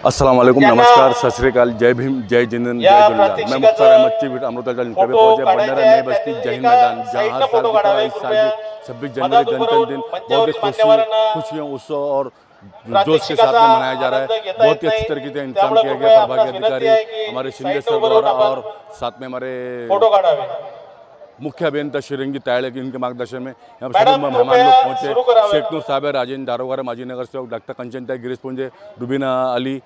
अस्सलाम वालेकुम, नमस्कार, सत श्री अकाल, जय भीम, जय जिंदन, जय झूलेलाल। मैं मुख्तार अहमद चीफ अमृतसर निकले पहुंचे बंडारा नई बस्ती जहीन मैदान, जहाँ हर साल की तरह इस साल भी 26 जनवरी गणतंत्र दिन बहुत ही खुशियों उत्सव और जोश के साथ में मनाया जा रहा है। बहुत ही अच्छी तरीके से इंतजाम किया गया। प्रभारी अधिकारी हमारे शिंदे सर द्वारा और साथ में हमारे मुख्य अभियंता श्रीरंगी तायड़े इनके मार्गदर्शन में यहाँ पर सभी मेहमान लोग पहुंचे। शेख नूर साहब, राजेंद्र दारोगार, माजी नगर सेवक डॉक्टर कंचन ताई, गिरीश पुंजे, रुबीना अली,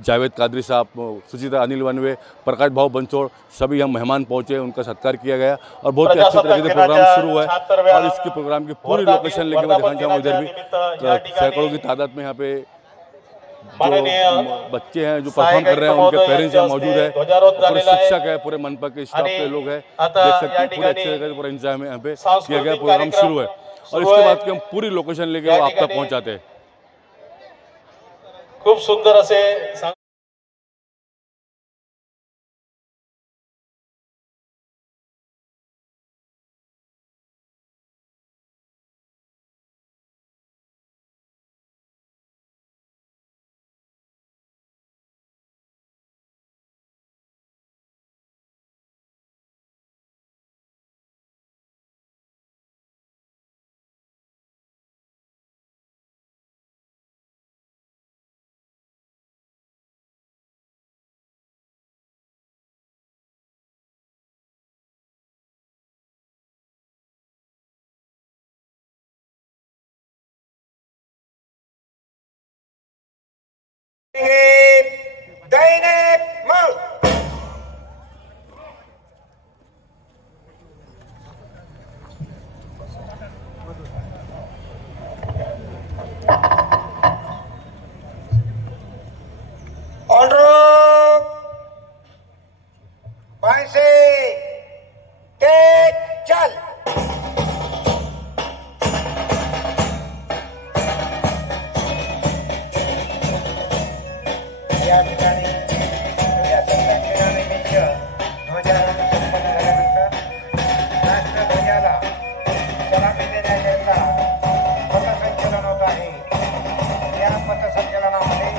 जावेद कादरी साहब, सुचिता अनिल वनवे, प्रकाश भाव बंसोड़, सभी यहाँ मेहमान पहुंचे, उनका सत्कार किया गया और बहुत ही अच्छी तरीके से प्रोग्राम शुरू हुआ है। और इसके प्रोग्राम की पूरी लोकेशन लेके मैं दिखाना चाहूँगा। इधर भी सैकड़ों की तादाद में यहाँ पे जो बच्चे हैं जो परफॉर्म कर रहे हैं, उनके पेरेंट्स यहाँ मौजूद है, पूरे शिक्षक है, पूरे मनपा के स्टाफ के लोग हैं, देख सकते हैं पूरे अच्छे तरीके से पूरा इंतजाम यहाँ पे किया गया। प्रोग्राम शुरू है और इसके बाद हम पूरी लोकेशन लेके वो आप तक पहुँचाते हैं। खूब सुंदर असे दैनिक मल पैसे के चल या ठिकाणी ध्वजारोहण संपन्न झाल्यानंतर राष्ट्रध्वजाला सलामी देण्याकरिता पथसंचलन होत आहे। या पथसंचलनामध्ये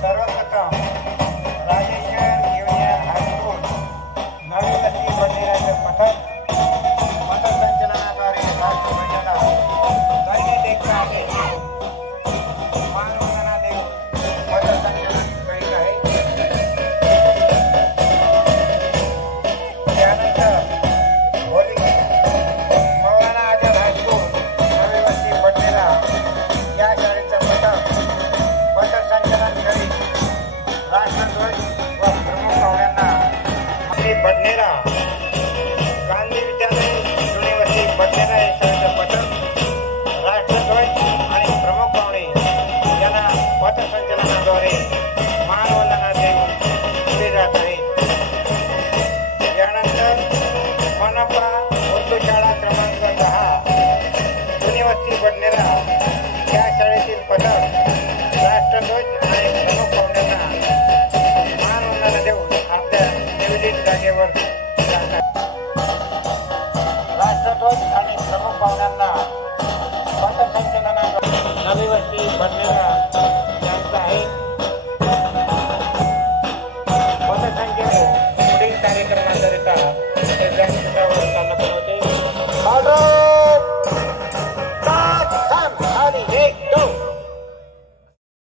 सर्वप्रथम राजेश्वर युनियन हायस्कूल नवी बस्ती बंडाऱ्याचे पथसंचलनाद्वारे राष्ट्रध्वजाला दैन्य देखता मानवंदना देऊन पथसंचलन करीत आहे। त्यानंतर मौलाना आझाद हायस्कूल नवी बस्ती बंडारा या शाळेचं पथसंचलन करीत राष्ट्रध्वज व प्रमुख पाहुण्यांना बडनेरा गांधी विद्यालय युनिव्हर्सिटी बडनेरा या शाळेचं पथक राष्ट्रध्वज आणि प्रमुख पाहुणे यांना पथसंचलनाद्वारे मानवंदना देऊन पुढे जात आहेत। यानंतर मनपा उर्दू शाळा क्रमांक 10 युनिव्हर्सिटी बडनेरा या शाळेतील पथक राष्ट्रध्वज आणि प्रमुख पाहुण्यांना मानवंदना देऊन आपल्या नियोजित जागेवर जातात। राष्ट्रध्वज आणि प्रमुख पाहुण्यांना पथसंचलनाद्वारे नवी वस्ती बडनेरा यांचा आहे। पथसंचलन पुढील कार्यक्रमाकरिता ते व्यासपीठावर चालत होते।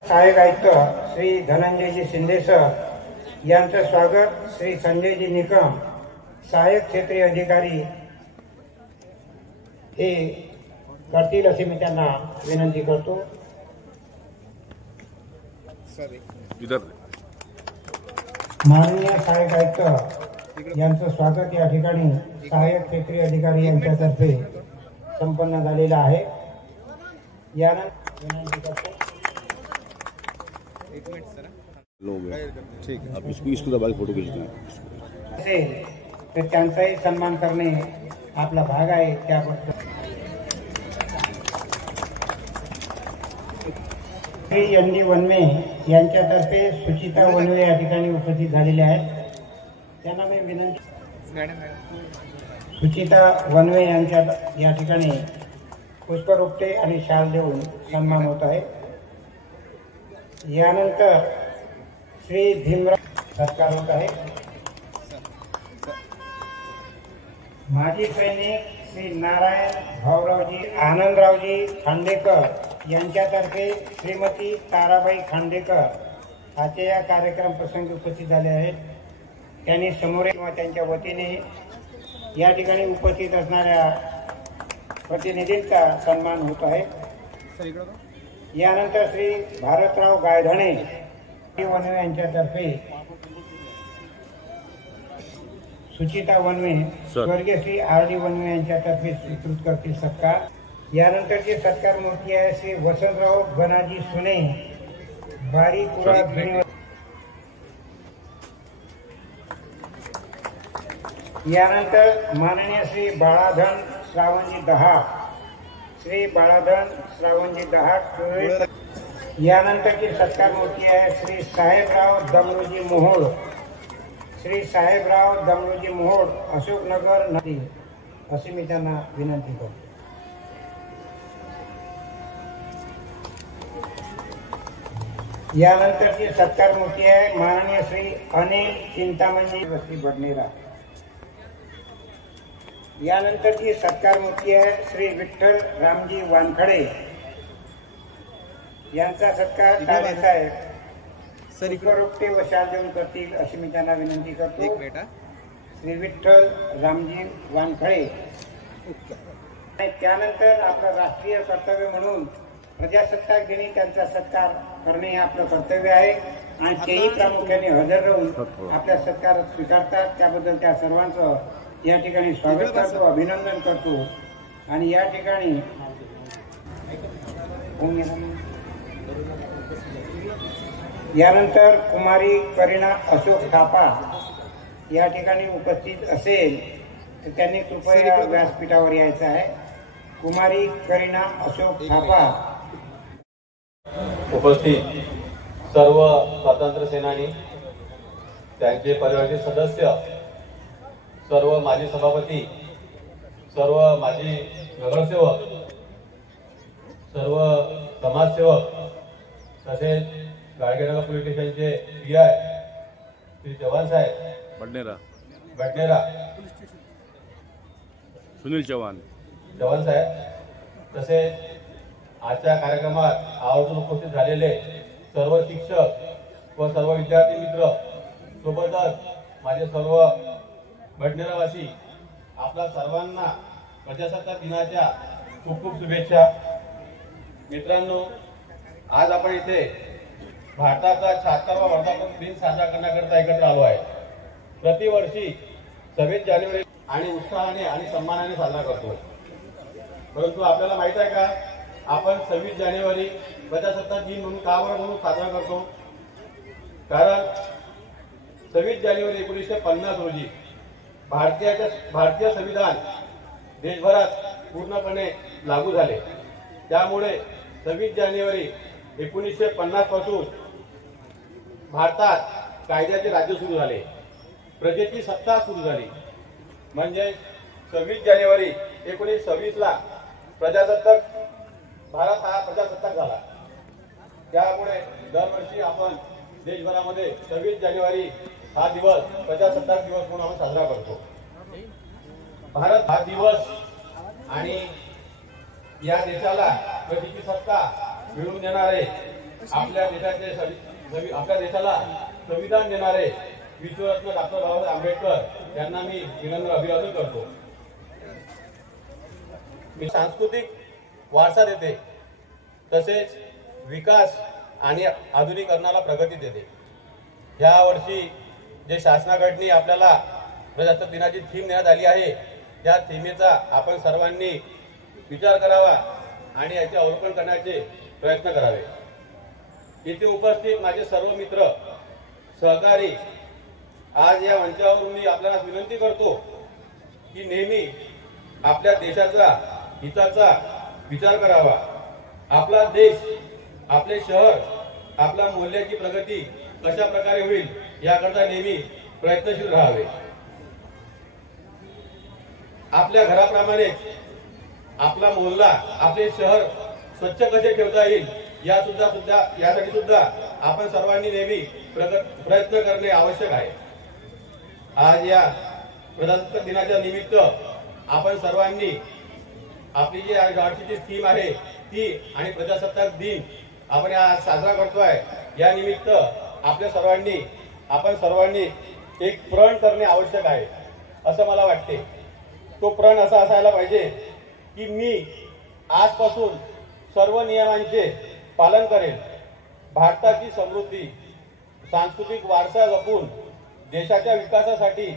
सहाय्यक आयुक्त श्री धनंजयजी शिंदे सर यांचं स्वागत श्री संजयजी निकम सहाय्यक क्षेत्रीय अधिकारी हे करतील असे मी त्यांना विनंती करतो। माननीय सहाय्यक आयुक्त यांचं स्वागत या ठिकाणी सहाय्यक क्षेत्रीय अधिकारी यांच्यातर्फे संपन्न झालेलं आहे। यानंतर विनंती करतो लोग ठीक है, आप इसको दबा के फोटो खींचते हैं असेल तर त्यांचाही सन्मान करणे आपला भाग आहे। त्याबद्दल श्री एन.डी. वनवे यांच्यातर्फे सुचिता वनवे या ठिकाणी उपस्थित झालेले आहेत। त्यांना मी विनंती सुचिता वनवे यांच्या या ठिकाणी पुष्पगुप्ते आणि शाल देऊन सन्मान होत आहे। यानंतर श्री भीमराव सत्कार होत आहे। माजी सैनिक श्री नारायण भाऊरावजी आनंदरावजी खांडेकर यांच्यातर्फे श्रीमती ताराबाई खांडेकर आजच्या या कार्यक्रम प्रसंगी उपस्थित झाले आहेत। त्यांनी समोर किंवा त्यांच्या वतीने या ठिकाणी उपस्थित असणाऱ्या प्रतिनिधींचा सन्मान होत आहे। यानंतर श्री भारतराव गायधणे वनवे यांच्यातर्फे सुचिता वनवे स्वर्गीय श्री आर.डी. वनवे यांच्यातर्फे स्वीकृत करतील सत्कार। यानंतरची सत्कार मूर्ती आहे श्री वसंतराव गणाजी सुने बारीपुरा। यानंतर माननीय श्री बाळाधन श्रावणजी दहाड, श्री बाळाधन श्रावणजी दहाड। यानंतरची सत्कार मूर्ती आहे श्री साहेबराव दमरोजी मोहोळ, श्री साहेबराव दमरोजी मोहोळ अशोकनगर नदी, अशी मी त्यांना विनंती करतो। यानंतरची सत्कार मूर्ती आहे माननीय श्री अनिल चिंतामणी वस्ती बडनेरा। यानंतरची सत्कार मूर्ती आहे श्री विठ्ठल रामजी वानखडे यांचा सत्कार तारे साहेब उपरोक्ते व शाल देऊन करतील अशी मी त्यांना विनंती करतो। श्री विठ्ठल रामजी वानखडे। त्यानंतर आपलं राष्ट्रीय कर्तव्य म्हणून प्रजासत्ताक दिनी त्यांचा सत्कार करणे हे आपलं कर्तव्य आहे आणि तेही प्रामुख्याने हजर राहून आपल्या सत्कार स्वीकारतात। त्याबद्दल त्या सर्वांचं या ठिकाणी स्वागत करतो, अभिनंदन करतो। आणि या ठिकाणी यानंतर कुमारी करीना अशोक थापा या ठिकाणी उपस्थित असेल तर त्यांनी कृपया व्यासपीठावर यायचं आहे। कुमारी करीना अशोक थापा। उपस्थित सर्व स्वातंत्र्य सेनानी, त्यांचे परिवाराचे सदस्य, सर्व माजी सभापती, सर्व माजी नगरसेवक, सर्व समाजसेवक, तसेच गाडगेनगर पोलीस स्टेशनचे पी.आय. श्री चव्हाण साहेब बडनेरा, सुनील चव्हाण साहेब, तसेच आजच्या कार्यक्रमात आवर्जून उपस्थित झालेले सर्व शिक्षक व सर्व विद्यार्थी मित्र, सोबतच माझे सर्व बडनेरावासी, आपल्या सर्वांना प्रजासत्ताक दिनाच्या खूप खूप शुभेच्छा। मित्रांनो, आज आपण इथे भारताचा 76वा वर्धापन दिन साजरा करण्याकरता एकत्र आलो आहे। प्रतिवर्षी 26 जानेवारी आणि उत्साहाने आणि सन्मानाने साजरा करतो, परंतु आपल्याला माहित आहे का आपण 26 जानेवारी प्रजासत्ताक दिन म्हणून का बरं म्हणून साजरा करतो? कारण 26 जानेवारी 1950 रोजी भारतीय संविधान देशभरात पूर्णपणे लागू झाले। त्यामुळे 26 जानेवारी 1950 पासून भारतात कायद्याचे राज्य सुरू झाले, प्रजेची सत्ता सुरू झाली। म्हणजे 26 जानेवारी 1926 ला भारत हा प्रजासत्ताक झाला। त्यामुळे दरवर्षी आपण देशभरामध्ये 26 जानेवारी हा दिवस प्रजासत्ताक दिवस म्हणून आपण साजरा करतो। भारत हा दिवस आणि या देशाला प्रजेची सत्ता मिळवून देणारे, आपल्या देशाला संविधान देणारे विश्वरत्न डॉक्टर बाबासाहेब आंबेडकर यांना मी विनम्र अभिवादन करतो। मी सांस्कृतिक वारसा देते, तसेच विकास आणि आधुनिकरणाला प्रगती देते। या वर्षी जे शासनाकडून आपल्याला प्रजासत्ताक दिनाची थीम देण्यात आली आहे, त्या थीमेचा आपण सर्वांनी विचार करावा आणि याचे अवलोकन करण्याचे प्रयत्न करावे। इथे उपस्थित माझे सर्व मित्र, सहकारी, आज या मंचावरून मी आपल्याला विनंती करतो की नेहमी आपल्या देशाचा हिताचा विचार करावा। आपला देश, आपले शहर, आपल्या मूल्याची प्रगती कशा प्रकारे होईल याकरता नेहमी प्रयत्नशील राहावे। आपल्या घराप्रमाणे आपला मोहल्ला, आपले शहर स्वच्छ कसे ठेवता येईल यासाठी सुद्धा आपण सर्वांनी नेहमी प्रयत्न करणे आवश्यक आहे। आज या प्रजासत्ताक दिनाच्या निमित्त आपण सर्वांनी आपली जी गाडीची स्कीम आहे ती आणि प्रजासत्ताक दिन आपण आज साजरा करतोय, या निमित्त आपण सर्वांनी एक प्रण करणे आवश्यक आहे असं मला वाटते। तो प्रण असा असायला पाहिजे की मी आजपासून सर्व नियमांचे पालन करेन, भारताची समृद्धी सांस्कृतिक वारसा जपून देशाच्या विकासासाठी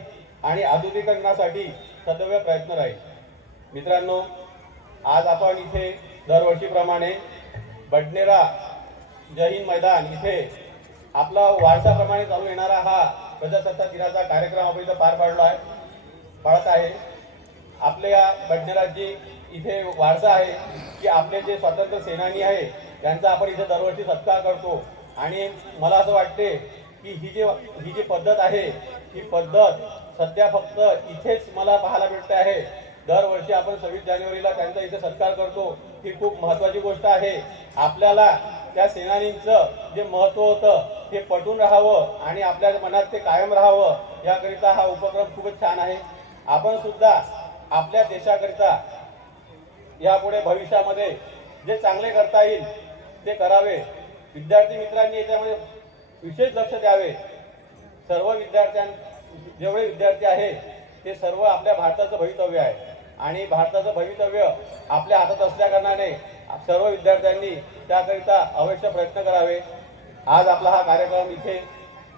आणि आधुनिकीकरणासाठी सदैव प्रयत्न राहील। मित्रांनो, आज आपण इथे दरवर्षीप्रमाणे बडनेरा जय हिंद मैदान इथे आपला वारसाप्रमाणे चालू येणारा हा प्रजासत्ताक दिनाचा कार्यक्रम आपण इथे पाडत आहे। आपल्या बडनेरा जी इथे वारसा आहे की आपले जे स्वातंत्र्य सेनानी आहे त्यांचा आपण इथे दरवर्षी सत्कार करतो आणि मला असं वाटते की ही जी पद्धत आहे ही पद्धत सध्या फक्त इथेच मला पाहायला मिळते आहे। दरवर्षी आपण 26 जानेवारीला त्यांचा इथे सत्कार करतो, ही खूप महत्त्वाची गोष्ट आहे। आपल्याला त्या सेनानींचं जे महत्त्व होतं ते पटून राहावं आणि आपल्या मनात ते कायम राहावं याकरिता हा उपक्रम खूपच छान आहे। आपण सुद्धा आपल्या देशाकरिता यापुढे भविष्यामध्ये जे चांगले करता येईल ते करावे। विद्यार्थी मित्रांनी याच्यामध्ये विशेष लक्ष द्यावे। जेवढे विद्यार्थी आहेत ते सर्व आपल्या भारताचं भवितव्य आहे आणि भारताचं भवितव्य आपल्या हातात असल्याकारणाने सर्व विद्यार्थ्यांनी त्याकरिता अवश्य प्रयत्न करावे। आज आपला हा कार्यक्रम इथे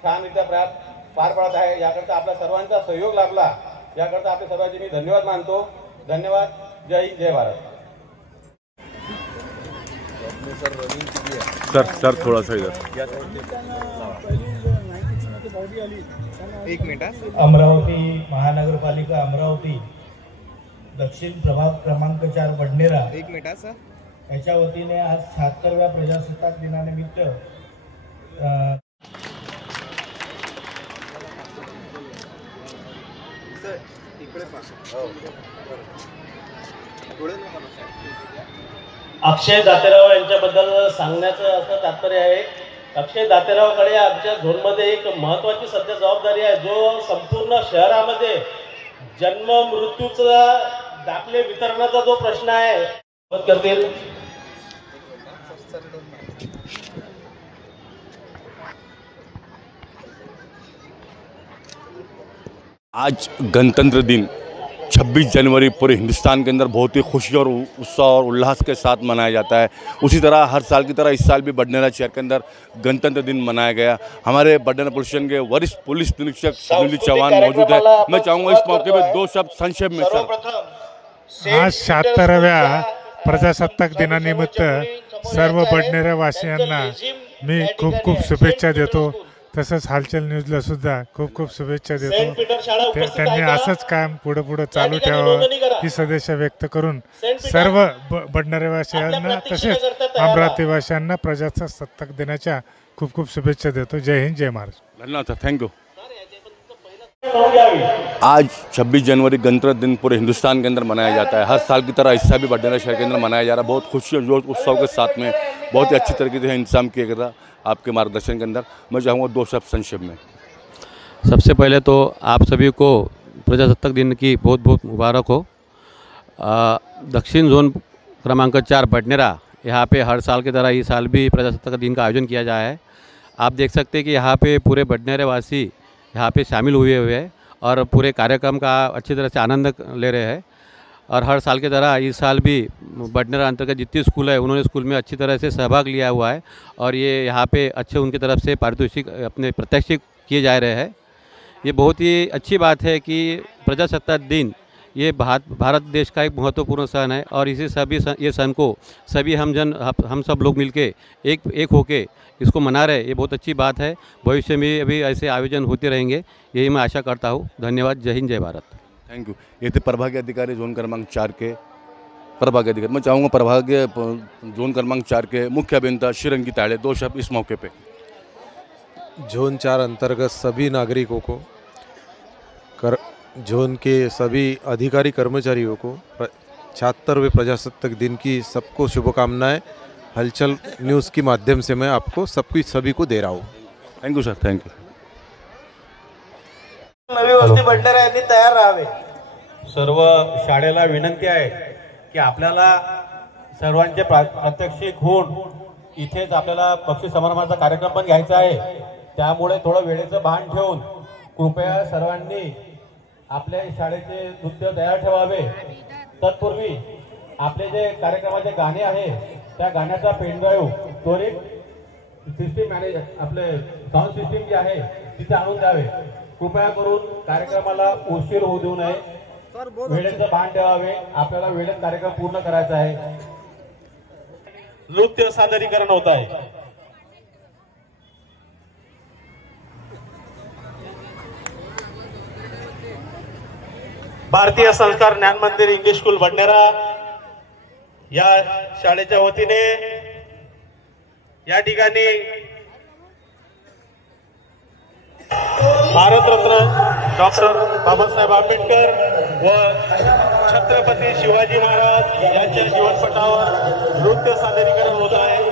छानरित्या पार पडत आहे, याकरिता आपल्या सर्वांचा सहयोग लाभला, याकरिता आपल्या सर्वांचे मी धन्यवाद मानतो। धन्यवाद। जय हिंद, जय भारत। सर थोड़ा सा इधर। एक मिनिट। अमरावती महानगरपालिका अमरावती दक्षिण प्रभाग क्रमांक 4 बडनेरा एक मिनिट सर। याच्या वतीने आज 76व्या प्रजासत्ताक दिनानिमित्त अक्षय दातेराव यांच्याबद्दल सांगण्याचं असं तात्पर्य आहे। अक्षय दातेरावकडे आमच्या झोनमध्ये एक महत्त्वाची सध्या जबाबदारी आहे, जो संपूर्ण शहरामध्ये जन्म मृत्यूचा दाखले वितरणाचा जो प्रश्न आहे करतील। आज गणतंत्र दिन 26 जनवरी पूरे हिंदुस्तान के अंदर बहुत ही खुशी और उत्साह और उल्लास के साथ मनाया जाता है। उसी तरह हर साल की तरह इस साल भी बडनेरा शहर के अंदर गणतंत्र दिन मनाया गया। हमारे बडनेरा पुलिस स्टेशन के वरिष्ठ पुलिस निरीक्षक सुनील चौहान मौजूद है। मैं चाहूँगा इस मौके पर 2 शब्द संक्षेप में सर। आज 76व्या प्रजासत्ताक दिनानिमित्त सर्व बडनेरा वासियांना मी खूप खूप शुभेच्छा देतो। तसंच हालचाल न्यूजला सुद्धा खूप खूप शुभेच्छा देतो। त्यांनी असंच काम पुढे चालू ठेवावं ही सदिच्छा व्यक्त करून सर्व बडनेरा वासियांना तसेच अमरावती वासियांना प्रजासत्ताक दिनाच्या खूप खूप शुभेच्छा देतो। जय हिंद, जय महाराष्ट्र। धन्यवाद सर, थैंक यू। आज 26 जनवरी गणतंत्र दिन पूरे हिंदुस्तान के अंदर मनाया जाता है। हर साल की तरह इस साल भी बडनेरा शहर के अंदर मनाया जा रहा है। बहुत खुशी और जोश उत्सव के साथ में बहुत ही अच्छी तरीके से इंतजाम किया गया था आपके मार्गदर्शन के अंदर। मैं चाहूँगा 2 शब्द संक्षेप में। सबसे पहले तो आप सभी को प्रजासत्ताक दिन की बहुत बहुत मुबारक हो। दक्षिण जोन क्रमांक 4 बडनेरा, यहाँ पे हर साल की तरह इस साल भी प्रजासत्ताक दिन का आयोजन किया जाए है। आप देख सकते हैं कि यहाँ पे पूरे बडनेरा वासी यहाँ पे शामिल हुए हैं और पूरे कार्यक्रम का अच्छी तरह से आनंद ले रहे हैं। और हर साल की तरह इस साल भी बडनेरा अंतर्गत जितनी स्कूल है उन्होंने स्कूल में अच्छी तरह से सहभाग लिया हुआ है और ये यहाँ पे अच्छे उनकी तरफ से पारितोषिक अपने प्रत्याशित किए जा रहे हैं। ये बहुत ही अच्छी बात है कि प्रजासत्ताक दिन ये भारत देश का एक महत्वपूर्ण सन है और इसी ये सन को सभी हम सब लोग मिलके एक होके इसको मना रहे, ये बहुत अच्छी बात है। भविष्य में अभी ऐसे आयोजन होते रहेंगे, यही मैं आशा करता हूँ। धन्यवाद। जय हिंद, जय भारत। Thank you. ये थे प्रभागीय अधिकारी जोन क्रमांक 4 के प्रभागीय अधिकारी। मैं चाहूँगा प्रभागीय जोन क्रमांक 4 के मुख्य अभियंता श्रीरंगी ताड़े 2 शब्द इस मौके पे। जोन 4 अंतर्गत सभी नागरिकों को जोन के सभी अधिकारी कर्मचारियों को 76वें प्रजासत्ताक दिन की सबको शुभकामनाएं। हलचल न्यूज़ के माध्यम से मैं आपको सभी को दे रहा हूँ। Thank you sir, thank you. नवी वस्ती भंडारा यांनी तयार राहावे। सर्व शाळेला विनंती आहे की आपल्याला सर्वांचे प्रात्यक्षिक होऊन इथेच आपल्याला बक्षीस समारंभाचा कार्यक्रम पण घ्यायचा आहे, त्यामुळे थोडं वेळेचं भान ठेवून कृपया सर्वांनी आपल्या शाळेचे नृत्य तयार ठेवावे। तत्पूर्वी आपले जे कार्यक्रमाचे गाणे आहे त्या गाण्याचा पेनड्राईव्ह त्वरित सिस्टीम मॅनेज आपले साऊंड सिस्टीम जी आहे तिथे आणून द्यावे। कृपया करून कार्यक्रमाला उशीर होऊ देऊ नये, वेळेचं भान ठेवावे, आपल्याला वेळेत कार्यक्रम पूर्ण करायचा आहे। नृत्य सादरीकरण होत आहे। भारतीय संस्कार ज्ञान मंदिर इंग्लिश स्कूल भंडारा या शाळेच्या वतीने या ठिकाणी भारतरत्न डॉक्टर बाबासाहेब आंबेडकर व छत्रपती शिवाजी महाराज यांच्या जीवनपटावर नृत्य सादरीकरण होत आहे।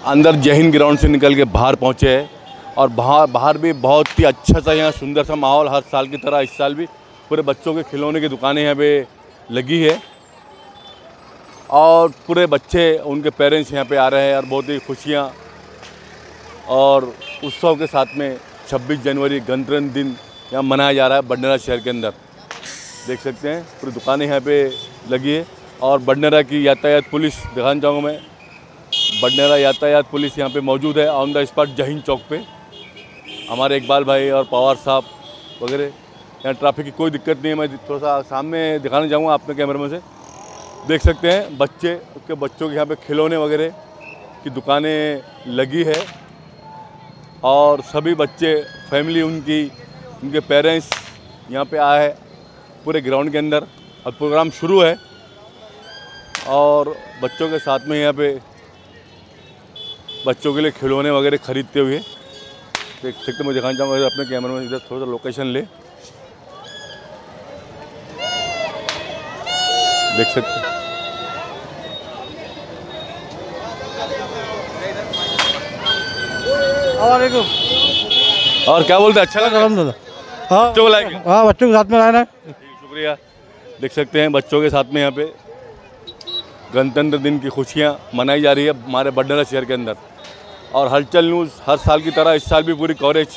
अंदर जय हिंद ग्राउंड से निकल के बाहर पहुँचे हैं और बाहर भी बहुत ही अच्छा सा यहाँ सुंदर सा माहौल, हर साल की तरह इस साल भी पूरे बच्चों के खिलौने की दुकानें यहाँ पे लगी है और पूरे बच्चे उनके पेरेंट्स यहाँ पे आ रहे हैं और बहुत ही खुशियाँ और उत्सव के साथ में 26 जनवरी गणतंत्र दिन यहाँ मनाया जा रहा है बडनेरा शहर के अंदर। देख सकते हैं पूरी दुकानें यहाँ पे लगी है और बडनेरा की यातायात पुलिस दिखाना चाहूँगा मैं। बडनेरा यातायात पुलिस यहाँ पे मौजूद है ऑन द स्पॉट जय हिंद चौक पे। हमारे इकबाल भाई और पवार साहब वगैरह, यहाँ ट्रैफिक की कोई दिक्कत नहीं है। मैं थोड़ा सा सामने दिखाना चाहूँगा अपने कैमरे में से। देख सकते हैं बच्चों के यहाँ पे खिलौने वगैरह की दुकानें लगी है और सभी बच्चे फैमिली उनके पेरेंट्स यहाँ पे आए हैं पूरे ग्राउंड के अंदर और प्रोग्राम शुरू है और बच्चों के साथ में यहाँ पे बच्चों के लिए खिलौने वगैरह खरीदते हुए देख सकते। मैं दिखाना चाहूँगा अपने कैमरे में, इधर थोड़ा सा लोकेशन ले देख सकते। और क्या बोलते हैं, अच्छा लगा? हाँ, बच्चों को लाएंगे। हाँ, बच्चों के साथ में आना। शुक्रिया। देख सकते हैं बच्चों के साथ में यहाँ पे गणतंत्र दिन की खुशियाँ मनाई जा रही है हमारे बडनेरा शहर के अंदर और हलचल न्यूज़ हर साल की तरह इस साल भी पूरी कवरेज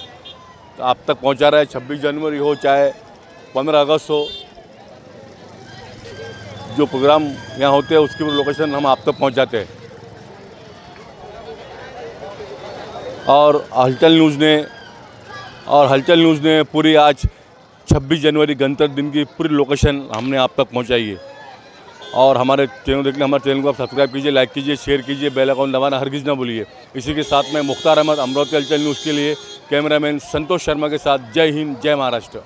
आप तक पहुँचा रहा है। 26 जनवरी हो चाहे 15 अगस्त हो, जो प्रोग्राम यहाँ होते हैं उसकी लोकेशन हम आप तक पहुँचाते हैं। और हलचल न्यूज़ ने पूरी आज 26 जनवरी गणतंत्र दिन की पूरी लोकेशन हमने आप तक पहुंचाई है। और हमारे चैनल देखने हमारे चैनल को आप सब्सक्राइब कीजिए, लाइक कीजिए, शेयर कीजिए, बेल आइकन दबाना हरगिज़ ना भूलिए। इसी के साथ मैं मुख्तार अहमद, अमरावती हलचल न्यूज़ के लिए कैमरामैन संतोष शर्मा के साथ, जय हिंद, जय महाराष्ट्र।